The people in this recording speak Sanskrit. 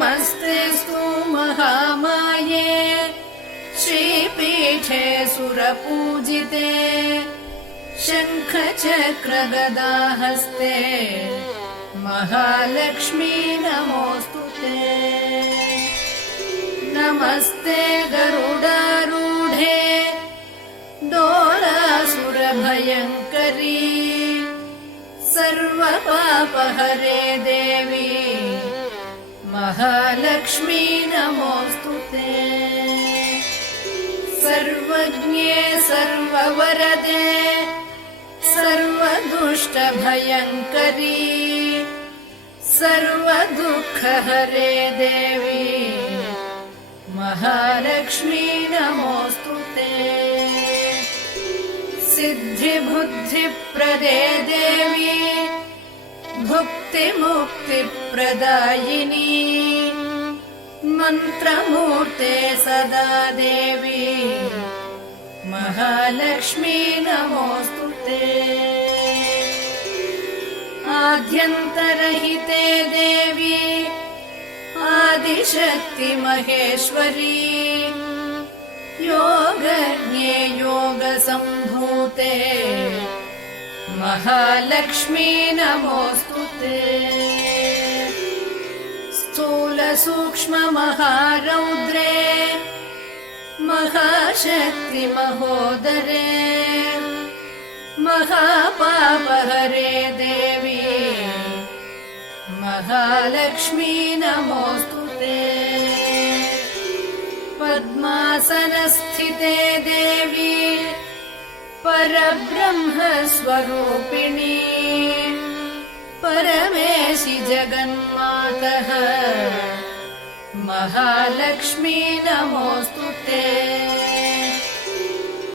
नमस्तेऽस्तु महामाये श्रीपीठे सुरपूजिते शङ्खचक्रगदाहस्ते महालक्ष्मी नमोऽस्तु ते। नमस्ते गरुडारूढे डोलासुरभयङ्करी सर्वपापहरे देवी महालक्ष्मी नमोऽस्तु ते। सर्वज्ञे सर्ववरदे सर्वदुष्टभयङ्करी सर्वदुःखहरे देवी महालक्ष्मी नमोऽस्तु ते। सिद्धिबुद्धिप्रदे देवी भुक्तिमुक्तिप्रदायिनी मन्त्रमूर्ते सदा देवी महालक्ष्मी नमोऽस्तु ते। आद्यन्तरहिते देवी आदिशक्ति महेश्वरी योगज्ञे योगसम्भूते महालक्ष्मी नमोऽस्तु ते। स्थूलसूक्ष्ममहारौद्रे महाशक्ति महोदरे महापापहरे देवी महालक्ष्मी नमोऽस्तु ते। पद्मासनस्थिते देवी परब्रह्मस्वरूपिणी परमेशि जगन्मातः महालक्ष्मी नमोऽस्तु ते।